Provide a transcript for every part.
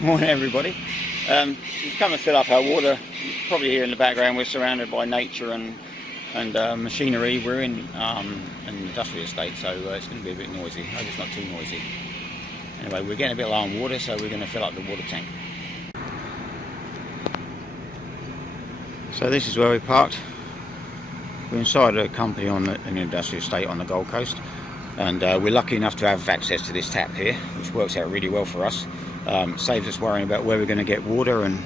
Morning everybody. We've come to fill up our water. Probably here in the background we're surrounded by nature and machinery. We're in an industrial estate, so it's going to be a bit noisy. I hope it's not too noisy. Anyway, we're getting a bit low on water, so we're going to fill up the water tank. So this is where we parked. We're inside a company on an industrial estate on the Gold Coast, and we're lucky enough to have access to this tap here, which works out really well for us. Saves us worrying about where we're going to get water, and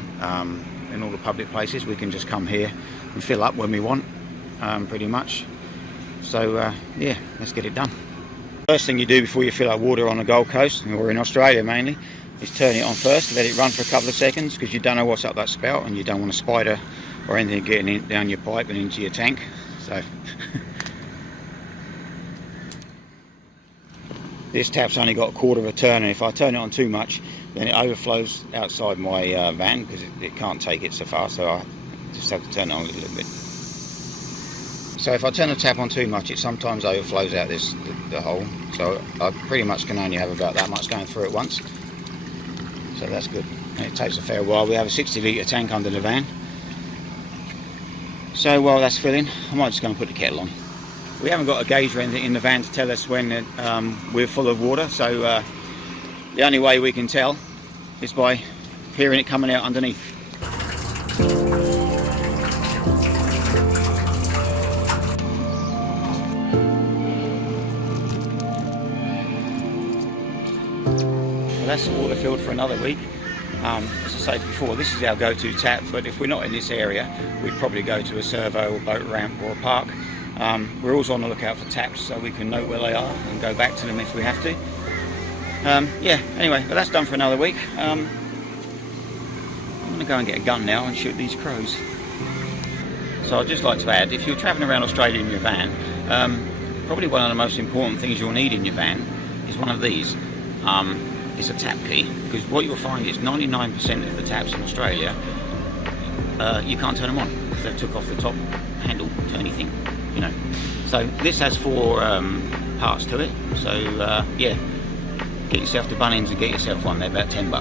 in all the public places we can just come here and fill up when we want, pretty much. So yeah, let's get it done. First thing you do before you fill up water on the Gold Coast, or in Australia mainly, is turn it on first, let it run for a couple of seconds, because you don't know what's up that spout and you don't want a spider or anything getting down your pipe and into your tank. So this tap's only got a quarter of a turn, and if I turn it on too much then it overflows outside my van, because it can't take it so far, so I just have to turn it on a little bit. So if I turn the tap on too much, it sometimes overflows out the hole, so I pretty much can only have about that much going through at once, so that's good. And it takes a fair while. We have a 60 litre tank under the van, so while that's filling I might just go and put the kettle on. We haven't got a gauge or anything in the van to tell us when we're full of water, so the only way we can tell is by hearing it coming out underneath. Well, that's the water filled for another week. As I said before, this is our go-to tap, but if we're not in this area we'd probably go to a servo or boat ramp or a park. We're also on the lookout for taps so we can know where they are and go back to them if we have to. Yeah, anyway, but that's done for another week. I'm going to go and get a gun now and shoot these crows. So I'd just like to add, if you're travelling around Australia in your van, probably one of the most important things you'll need in your van is one of these. It's a tap key, because what you'll find is 99% of the taps in Australia, you can't turn them on because they've took off the top handle turny thing, you know. So this has 4 parts to it, so yeah, get yourself to Bunnings and get yourself one. They're about $10.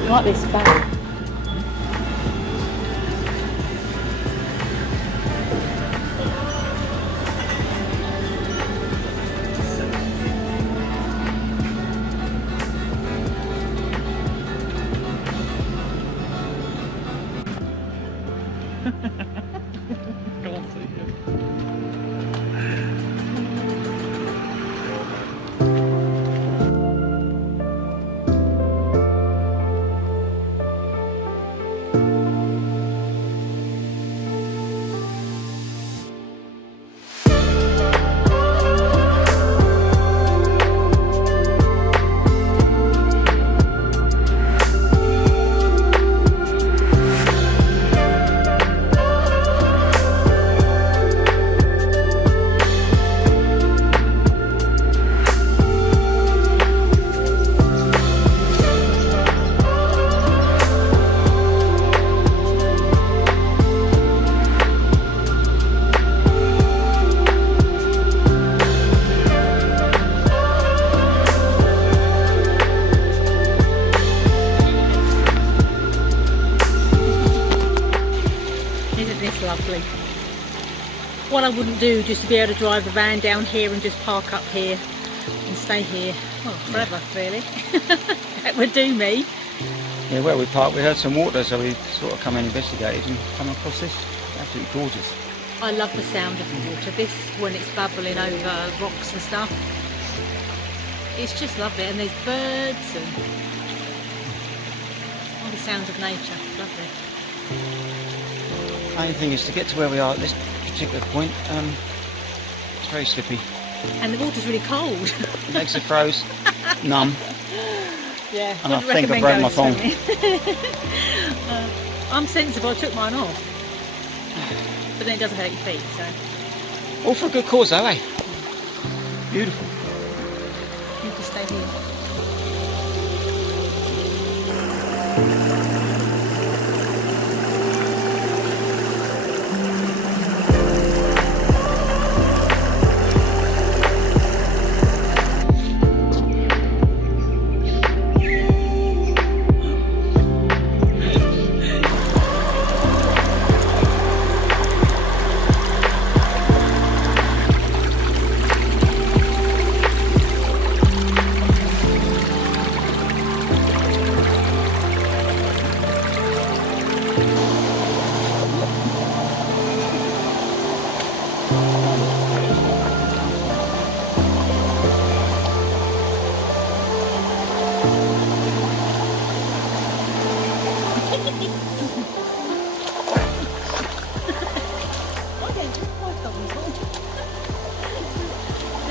I like this bag. Can't see him. Lovely. What I wouldn't do just to be able to drive the van down here and just park up here and stay here, well, forever really. That would do me. Yeah, where we parked we heard some water, so we sort of come and investigated and come across this. absolutely gorgeous. I love the sound of the water. This, when it's bubbling over rocks and stuff, it's just lovely. And there's birds and all the sounds of nature. It's lovely. Main thing is to get to where we are at this particular point. It's very slippy. And the water's really cold. Legs are froze, numb, Yeah. and I wouldn't think I recommend broke my going thong. swimming. I'm sensible. I took mine off, but then it doesn't hurt your feet. So All for a good cause, though, eh? Beautiful. you can stay here.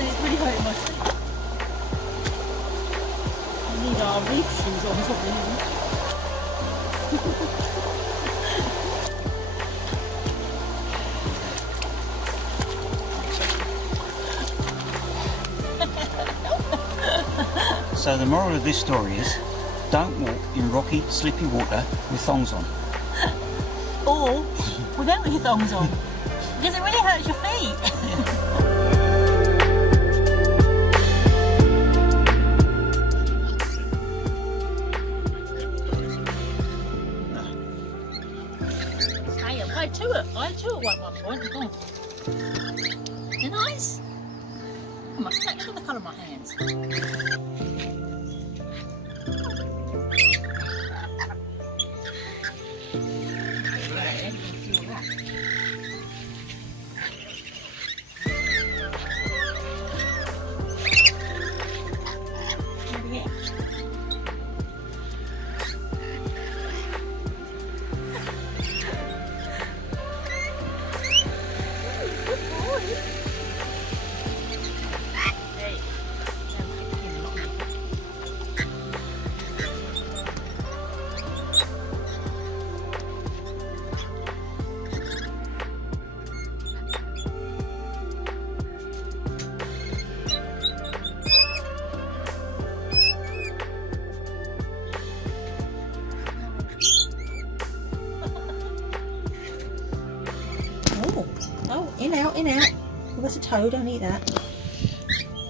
It's really hurting my feet. I need our reef shoes on something. So the moral of this story is, don't walk in rocky, slippy water with thongs on. Or without your thongs on, because it really hurts your feet. Hey, I had two at one point. Oh. They're nice. I must catch the colour of my hands. Oh, in out. Well, that's a toad, don't eat that.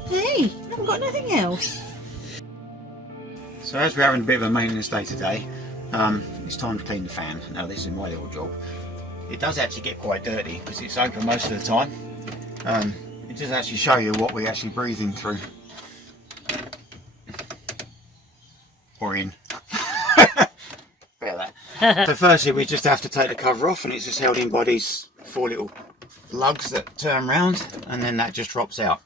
Hey, I haven't got nothing else. So as we're having a bit of a maintenance day today, it's time to clean the fan. Now this is my little job. It does actually get quite dirty because it's open most of the time. It does actually show you what we're actually breathing through. Or in. So firstly we just have to take the cover off, and it's just held in by these four little lugs that turn round, and then that just drops out.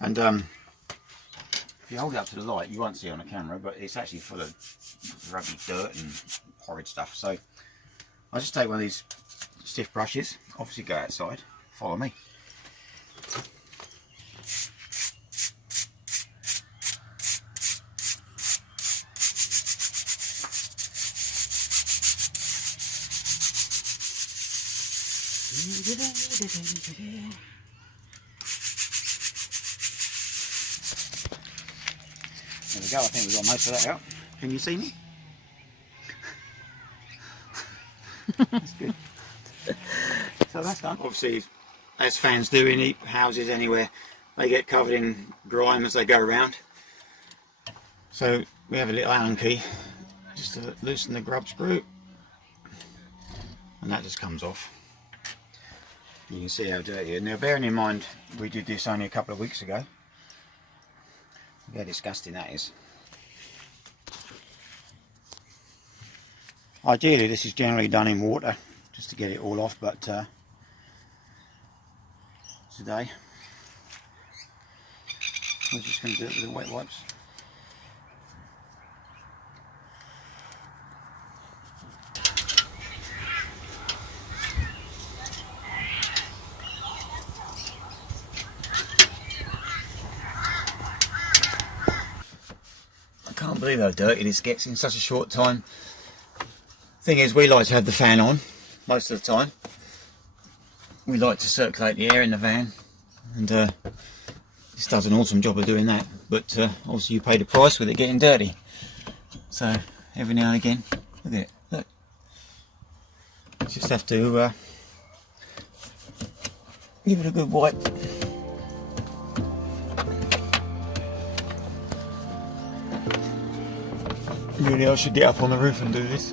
And if you hold it up to the light, you won't see it on the camera, but it's actually full of rubby dirt and horrid stuff. So I just take one of these stiff brushes, obviously go outside, follow me. There we go, I think we've got most of that out. Can you see me? That's good. So that's done. Obviously, as fans do in houses anywhere, they get covered in grime as they go around. So we have a little Allen key just to loosen the grub screw, and that just comes off. You can see how dirty it is. Now bearing in mind we did this only a couple of weeks ago, look how disgusting that is. Ideally this is generally done in water, just to get it all off, but today we're just going to do it with the wet wipes. I can't believe how dirty this gets in such a short time. Thing is, we like to have the fan on most of the time. We like to circulate the air in the van, and this does an awesome job of doing that, but obviously you pay the price with it getting dirty. So every now and again, look at it, look. Just have to give it a good wipe. Really, I should get up on the roof and do this.